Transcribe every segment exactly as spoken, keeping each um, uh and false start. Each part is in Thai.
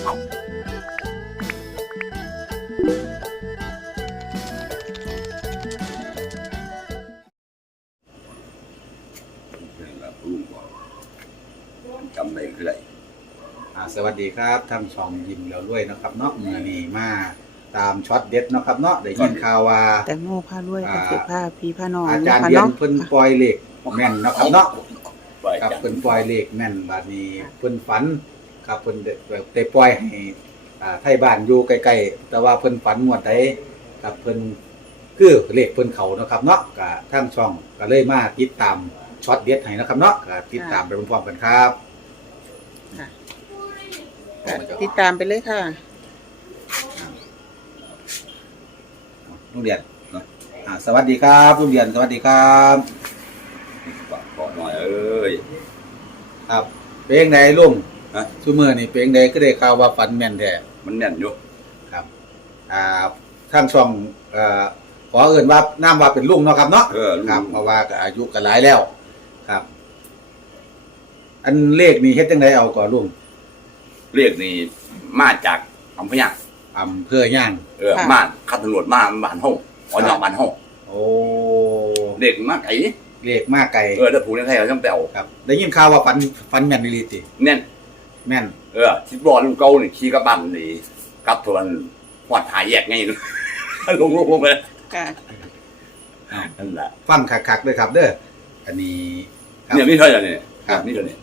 จำได้คือไรสวัสดีครับท่านช่องยิ้มแล้วรวยนะครับเนาะมื้อนี้มาตามช็อตเด็ดเนาะครับเนาะได้ยินข่าวว่าแตงโมพารวยกับเก็บผ้าพี่ผ้านอนอาจารย์เดียนเพิ่นปล่อยเลขแม่นเนาะครับเนาะครับเพิ่นปล่อยเลขแม่นบัดนี้เพิ่นฝันครับเพิ่นได้ปล่อยให้อ่าไทบ้านอยู่ใกล้ๆแต่ว่าเพิ่นฝันงวดใดครับเพิ่นคือเลขเพิ่นเข้าเนาะครับเนาะก็ทางช่องก็เลยมาติดตามช็อตเด็ดให้นะครับเนาะก็ติดตามไปพร้อมๆกันครับติดตามไปเลยค่ะลุงเดียนอ่าสวัสดีครับลุงเดียนสวัสดีครับขอหน่อยเอ้ยครับเพลงใดลุงฮะซุมื้อนี่เพลงใดก็ได้ข่าวว่าฝันแม่นแท้มันแน่นอยู่ครับอ่าทางช่องเอ่อขอเอิ้นว่านามว่าเป็นลุงเนาะครับเนาะครับเพราะว่าก็อายุก็หลายแล้วครับอันเลขนี่เฮ็ดจังไดเอาก่อนลุงเรียกนี่มาจากอำเภอย่างอำเภอย่างเออมาขับตำรวจมาบ้านห้องอ๋อยอบ้านห้องโอ้เด็กมาไก่เลขมาไก่เออถ้าผูกในไทยเขาต้องแปลครับได้ยินข่าวว่าฝันฝันแม่นอีหลีติแน่นแม่นเออคิดบ่ลุงเก่านี่ขี่กระบะนี่กลับทวนหอดหายแยกไงลงลงไปค่ะนั่นแหละฟังคักๆด้วยครับเด้ออันนี้เนี่ยไม่ใช่เลยเนี่ยครับนี่เลย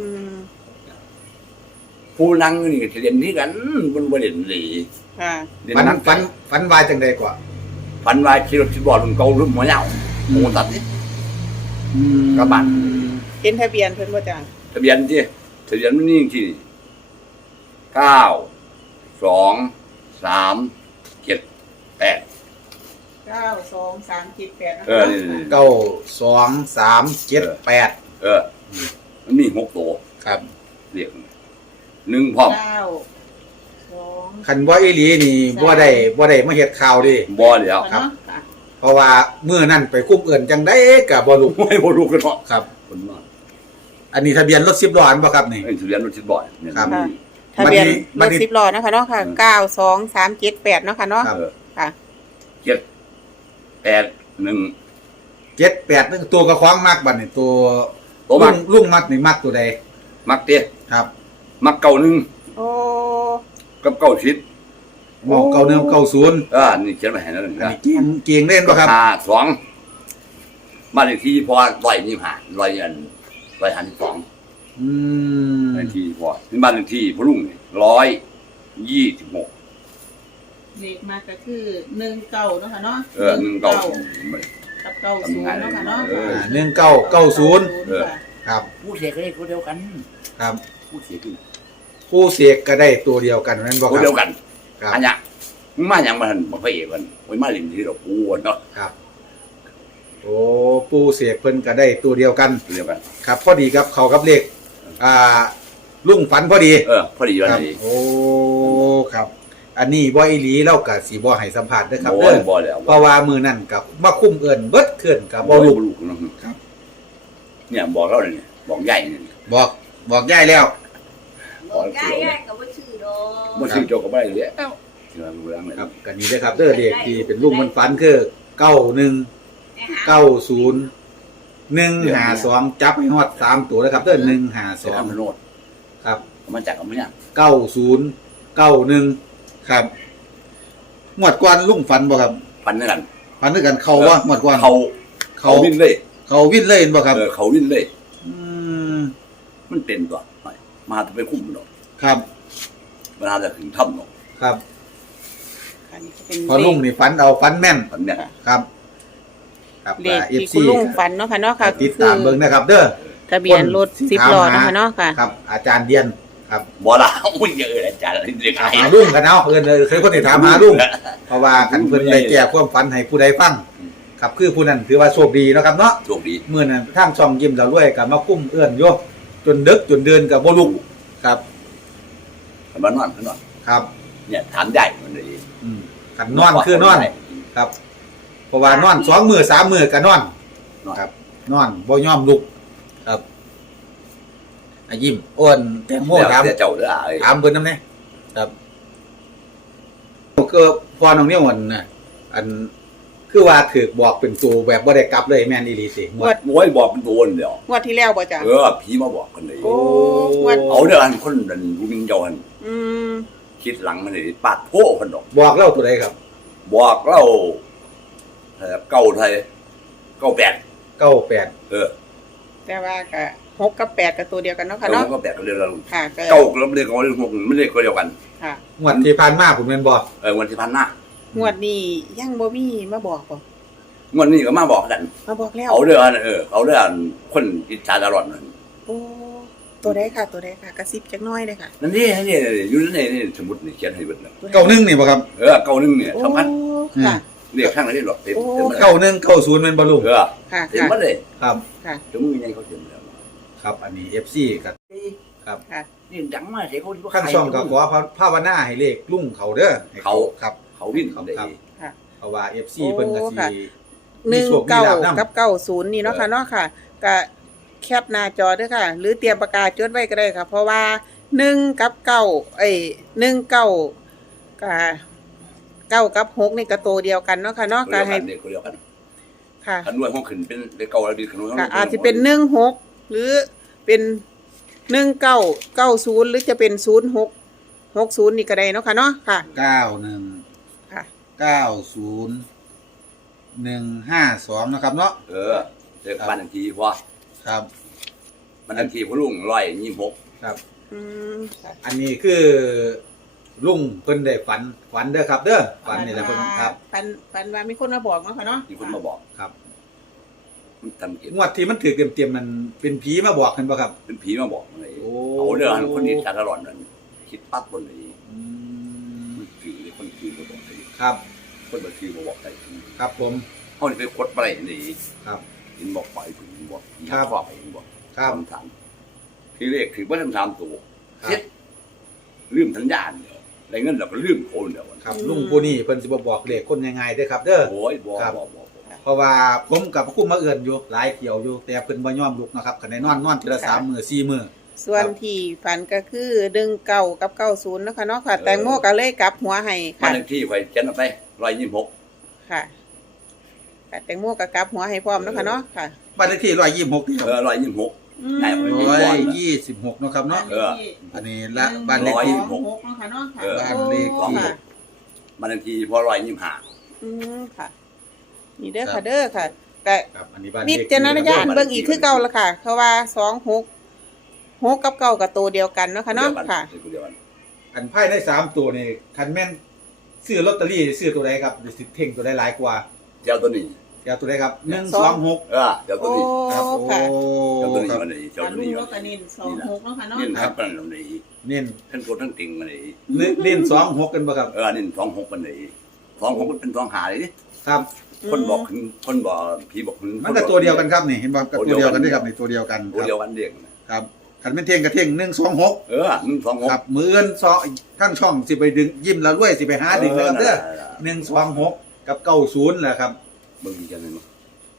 ผู้นั่งนี่เรียนที่กันบนบริเวณหลีฝันฝันฝันวายจังใดกว่าฝันวายขี่รถขี่บอลลุงเก่ารุ่มหัวเหย้าโมตัดนี่กระบะเห็นทะเบียนเพิ่นบ่จ้ะทะเบียนที่ทะเบียนมันนี่ที่เก้าสองสามเจ็ดแปดเก้าสองสามเจ็ดแปดเออเก้าสองสามเจ็ดแปดเออมันมีหกตัวครับเรียกหนึ่งพร้อมคันบ่อีหลีนี่บ่ได้บ่ได้มาเฮ็ดข่าวดิบ่แล้วครับเพราะว่ามื้อนั้นไปคุมเอิ้นจังได๋ก็บ่รู้ไม่บ่รู้กันเนาะครับอันนี้ทะเบียนรถสิบล้ออันบ่ครับนี่ทะเบียนรถสิบล้อเนี่ยครับทะเบียนรถสิบล้อนะคะเนาะค่ะเก้าสองสามเจ็ดแปดเนาะค่ะเนาะค่ะเจ็ดแปดหนึ่งเจ็ดแปดนึงตัวกระคว้างมักบัดนี่ตัวลุงลุงมักนี่มักตัวใดมักเด้ครับมักเก่าหนึ่งโอ้กับเก่าชิดมองเก่าหนึ่งเก่าศูนย์อ่านี่เขียนมาให้แล้วนะเกียงเกียงเล่นป่ะครับห้าสองบ้านเลขที่พอร้อยยี่สิบห้าร้อยอันร้อยห้าสิบสองอืมเลขที่พอที่บ้านเลขที่พรุ่งนี่ร้อยยี่สิบหกเลขมาก็คือหนึ่งเก้าเนาะค่ะเนาะเออหนึ่งเก้ากับเก้าศูนย์เนาะค่ะเนาะหนึ่งเก้าเก้าศูนย์ครับผู้เสียก็ได้ตัวเดียวกันครับผู้เสียคือผู้เสียก็ได้ตัวเดียวกันนั่นบอกตัวเดียวกันอันนี้มึงมาอย่างมันมาพระเอกมันไว้มาลินที่เราปูเนาะครับโอ้ผู้เสียเพิ่นก็ได้ตัวเดียวกันตัวเดียวกันครับพอดีครับเขากับเลขอ่าลุงฝันพอดีเออพอดีวันนี้โอ้ครับอันนี้บ่อีหลีเล่ากับสีบ่ให้สัมผัสด้วยครับเด้อเพราะว่ามือนั่นกับมาคุ้มเอินเบิดขึ้นกับบ่ลูกครับเนี่ยบอกเราเนี่ยบอกใหญ่เนี่ยบอกบอกใหญ่แล้วบอกใหญ่ใหญ่กับว่าชื่อดอกว่าชื่อโจกับอะไรเลยครับกันนี้ด้วยครับเด้อเด็กที่เป็นลุงมันฝันคือเก้าหนึ่งเก้าศูนย์หนึ่งห้าสองจับให้ฮอดสามตัวนะครับเด้อหนึ่งห้าสองครับมันจากกันไหมเนี่ยเก้าศูนย์เก้าหนึ่งครับหมวดกวนลุงฝันบ่ครับฝันด้วยกันฝันด้วยกันเขาว่าหมวดกวนเขาเขาวิ่งเลยเขาวิ่งเลยบ่ครับเออเขาวิ่งเลยอืมมันเป็นตัวมาจะไปคุ้มหรอกครับเวลาจะถึงถ้ำหรอกครับพอลุงนี่ฝันเอาฝันแม่นฝันเนี่ยครับครับเลขที่คุณลุงฝันเนาะค่ะเนาะค่ะติดตามเบิ่งนะครับเด้อทะเบียนรถสิบล้อนะคะเนาะค่ะครับอาจารย์เดียนครับบ่ล่ะอุ้ยเยอะอาจารย์เรียกหาลุงกันเนาะเพิ่นเคยคนที่ถามหาลุงเพราะว่าคันเพิ่นได้แก้ความฝันให้ผู้ใดฟังครับคือผู้นั้นถือว่าโชคดีเนาะครับเนาะโชคดีเมื่อนั้นทางช่องยิ้มแล้วรวยก็มาคุ้มเอื้อนโยจนดึกจนเดินก็บ่ลุกครับมันนอนมันนอนครับเนี่ยถามใหญ่มันเลยอืมคันนอนคือนอนครับเพราะว่านอนสองมื้อสามมื้อก็นอนครับนอนบ่ยอมลุกครับอายิ้มอ้วนแตงโมถามเจ้าเด้อถามเพิ่นนำแน่ครับก็พอน้องเนี่ยวันน่ะอันคือว่าถือบอกเป็นตัวแบบบ่ได้กลับเลยแม่นอีหลีสิงงววดดโอ้ยบอกเป็นตัวเดียวงวดที่แล้วบ่จ้ะเออผีมาบอกกันเลยโอ้งวดเอาเด้ออันคนนั้นกูมิงเจ้าหันอืมคิดหลังมันเลยปาดโพคนดอกบอกเล่าตัวใดครับบอกเราเอ่อเก้าไทยเก้าแปดเก้าแปดเออแต่ว่าก็หกกับแปดกับตัวเดียวกันเนาะค่ะเก้าเนาะก็แปดก็เรียกเราค่ะก็เก้าก็เรียกเขาเรียกหกไม่เรียกคนเดียวกันค่ะงวดที่ผ่านมาผมแม่นบอกเออวันที่พันหน้างวดนี้ยังบ่มีมาบอกบ่งวันนี้ก็มาบอกกันมาบอกแล้วเอาเด้ออันเออเอาเด้ออันคนอิจฉาตลอดนั่นโอ้ตัวใดค่ะ ตัวใดค่ะกระซิบจักหน้อยเลยค่ะนั่นนี่นั่นนี่อยู่ในนี่สมุดนี่เขียนให้เบิดเลยตัวใดเก้าหนึ่งนี่บ่ครับเออเก้าหนึ่งเนี่ยโอ้สำคัญค่ะเรียกข้างไหนหรอกเต็มโอ้เต็มมาเลยเก้าหนึ่งเก้าศูนย์แม่นบ่ลุงเออค่ะเต็มค่ะมาเลยครับค่ะถึงมึงยังเขาเต็มแล้วครับอันนี้ เอฟ ซี กับครับค่ะนี่ดังมากเสียเขาที่ว่าขั้นช่องก็ขอภาวนาให้เลขลุงเขาเด้อให้เขาครับเขาวิ่งเขาได้ครับค่ะเพราะว่า เอฟ ซี เพิ่นก็สิหนึ่งโชคมีเก้าลาภนำกับเก้าศูนย์นี่เนาะค่ะเนาะค่ะก็แคปหน้าจอด้วยค่ะ หรือเตรียมปากกาจดไว้ก็ได้ค่ะ เพราะว่าหนึ่งกับเก้าเอ้ยหนึ่งเก้ากับเก้ากับหกนี่ก็ตัวเดียวกันเนาะค่ะเนาะเดีก็ยวกัให้นเด็กคนเดียวกันค่ะขันด้วยห้องขึ้นเป็นเลขเก้าแล้วดีขันด้วยค่ะอาจจะเป็นหนึ่งหกหรือเป็นหนึ่งเก้าเก้าศูนย์หรือจะเป็นศูนย์หกหกศูนย์นี่ก็ได้เนาะค่ะเนาะค่ะเก้าหนึ่งค่ะเก้าศูนย์หนึ่งห้าสองนะครับเนาะเออเด็กบ้านทันทีพอครับมันทันทีพอลุงร้อยยี่สิบหกครับอืมค่ะอันนี้คือลุงเพิ่นได้ฝันฝันเด้อครับ เด้อฝันนี่แหละเพิ่นครับปันปันว่ามีคนมาบอกเนาะค่ะเนาะมีคนมาบอกครับมันทำเก็บงวดที่มันถือเต็มๆมันเป็นผีมาบอกกันบ่ครับเป็นผีมาบอกอะไรโอ้เอาเด้ออันคนนี้ชาตลอดนั่นคิดปั๊บบนเลยอืมมันคือคนคือมาบอกเลยครับคนมาคือมาบอกใครครับผมเขานี่ไปคดไปนี่ครับเห็นบอกไปถึงบอกครับข้อไปบอกครับคำถามที่เลขถือว่าทำตามตัวครับเซ็ตลืมทัญญาณเดียวอะไรเงินเราก็ลืมโคนเดียวครับลุงผู้นี้เพิ่นสิบ่บอกเลขคนง่ายๆเด้อครับ เด้อโอ้ยบอกครับบอกบอกบอกเพราะว่าผมกับพระคุณมาเอื้อนอยู่หลายเที่ยวอยู่แต่เพิ่นบ่ยอมลุกนะครับคันได้นอนนอนทีละสามมื้อสี่มื้อส่วนที่ฝันก็คือดึงเก้ากับเก้าศูนย์เนาะค่ะเนาะค่ะ แตงโมก็เลยกลับหัวให้บ้าค่ะนเลขที่ไฟเขียนเอาไปร้อยยี่สิบหกค่ะค่ะแตงโมก็กลับหัวให้พร้อมเนาะค่ะเนาะค่ะบ้านเลขที่หนึ่งร้อยยี่สิบหกที่คเอรับอร้อยยี่สิบหกอืมได้ไปหนึ่งร้อยยี่สิบหกเนาะครับเนาะเอออันนี้ละบ้านเลขร้อยที่ยี่สิบหกเนาะค่ะเนาะค่ะเออบ้านเลขที่โอ้ค่ะบ้านเลขที่พอร้อยยี่สิบห้าอืมค่ะนี่เด้อค่ะเด้อค่ะแต่ครับอันนี้บ้านเลวิขจารณญาณเบิ่งอีกคือเก่าละค่ะ เพราะว่าสองหกหกกับเก้ากับตัวเดียวกันเนาะค่ะเนาะค่ะเดียวกันอันไพ่ได้สามตัวนี่คันแม่นซื้อลอตเตอรี่ซื้อตัวใดครับสิเท่งตัวใดหลายกว่าเจ้าตัวนี้เดี๋ยวตัวใดครับหนึ่งสองสองหกเออเจ้าตัวโอ้นี้ครับโอ้ค่ะเจ้าตัวนี้ครับมันเลยเจ้าการตัวลุงนี้โลกานินสองหกเนาะค่ะเนาะนี่นะครับมันเลยเน้นทั้งโกทั้งติงมันเลยเน้นเน้นสองหกกันบ่ครับเออนี่ท้องหกมันเลยท้องหกมันเป็นท้องหาเลยดิครับคนบอกขึ้นคนบอกผีบอกขึ้นมันก็ตัวเดียวกันครับนี่เห็นบ่ก็ตัวเดียวกันด้วยครับนี่ตัวเดียวกันตัวเดียวกันเด็กครับคันเป็นเท่งกับเท่งหนึ่งสองหกเออหนึ่งสองหกครับมือเอินซอทั้งช่องสิไปดึงยิ้มแล้วรวยสิไปหาดึงนะครับเด้อหนึ่งสองหกกับเก้าศูนย์แหละครับมึงมีกันเลยมั้ง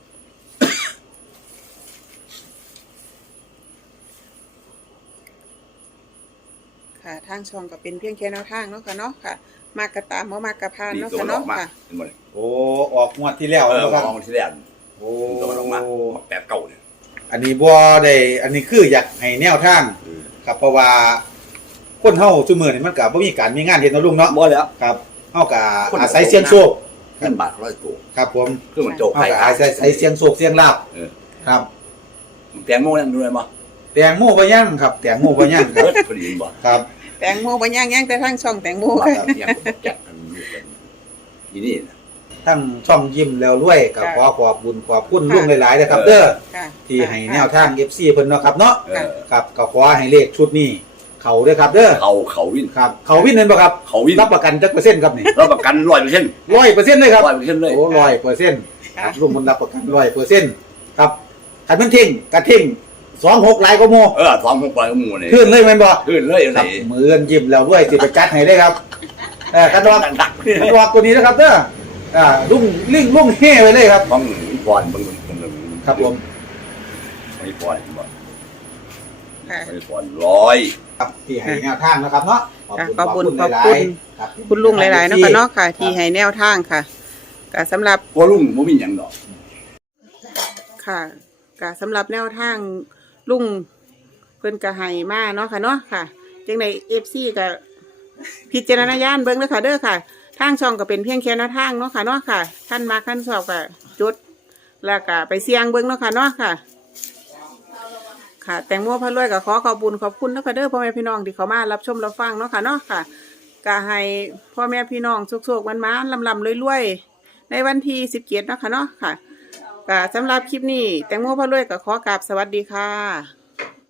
ค่ะทางช่องก็เป็นเพียงแค่แนวทางเนาะค่ะเนาะค่ะ มากกระตามบ่มากกระพานนี่เนาะตัวค่ะมันอเนาะอกมาค่ะเห็นไหมโอ้ออกงวดที่แล้วเออนะครับมองที่แรกโอ้ตัวมันออกมาแปดเก้าเนี่ยอันนี้บ่ได้อันนี้คืออยากให้แนวทางครับเพราะว่าคนเฮาซุมื้อนี่มันก็บ่มีการมีงานเฮ็ดเนาะลุงเนาะบ่แล้วครับเฮาก็อาศัยเสียงโชคเงินบาทร้อยตัวครับผมคือมันโจกเฮาไข่ก็อาศัยเสียงโชคเสียงลาภเออครับแตงโมนั่นด้วยมั้งแตงโมบ่ย่างครับแตงโมบ่ย่างครับเออพอดีบ่ครับแตงโมบ่ย่างย่างแต่ทางช่องแตงโมว่าค่ะแบบยังจัดกันอยู่กันที่นี่นะทั้งช่องยิ้มแล้วรวยก็ค่ะขอขอบบุญขอบคุณค่ะลุงหลายๆนะครับเออเด้อค่ะที่ให้แนวทาง เอฟ ซี เพิ่นเนาะครับเนาะเออครับก็ขอให้เลขชุดนี้เขาเด้อครับเด้อเขาเขาวินครับเขาวินนั่นบ่ครับเขาวินรับประกันจักเปอร์เซ็นต์ครับนี่รับประกันร้อยเปอร์เซ็นต์ร้อยเปอร์เซ็นต์เลยครับร้อยเปอร์เซ็นต์เลยโอ้ร้อยเปอร์เซ็นต์คค่ะรับลุงมันรับประกันร้อยเปอร์เซ็นต์ครับคันมันทิ้งกระทิ้งสองหกหลายกว่าโมเออท้องหกปลายก็มูนี่ขึ้นเลยแม่นบ่ขึ้นเลยคอะไรรับมือเอิ้นยิ้มแล้วด้วยสิไปจัดให้ได้ครับเออคันดอกดักคันดอกตัวนี้นะครับเด้ออ่าลุงลิงลุงเฮ่ไปเลยครับๆต้องมีพรบางคนครับผมมีพรบ่ค่ะไปก่อนร้อยครับที่ให้แนวทางนะครับเนาะค่ะขอบคุณหขอบลายคุณๆครับคุณลุงหลายๆเนาะค่ะเนาะค่ะ ที่ให้แนวทางค่ะก็สำหรับพอลุงบ่มีหยังดอกค่ะก็สำหรับแนวทางลุงเพิ่นก็ให้มาเนาะค่ะเนาะค่ะจังได๋ เอฟ ซี ก็พิจารณญาณเบิ่งเด้อค่ะเด้อค่ะ ทางช่องก็เป็นเพียงแค่แนวทางเนาะค่ะเนาะค่ะท่านมาท่านชอบก็จดแล้วก็ไปเสี่ยงเบิ่งเนาะค่ะเนาะค่ะ ค่ะ แตงโมพะรวยก็ขอขอบคุญขอบคุณเนาะค่ะเด้อพ่อแม่พี่น้องที่เขามารับชมรับฟังเนาะค่ะเนาะค่ะก็ให้พ่อแม่พี่น้องสุขๆมันๆลำๆรวยๆในวันที่สิบเจ็ดเนาะค่ะเนาะค่ะ ค่ะสำหรับคลิปนี้แตงโมพ่อรวยก็ขอกราบสวัสดีค่ะ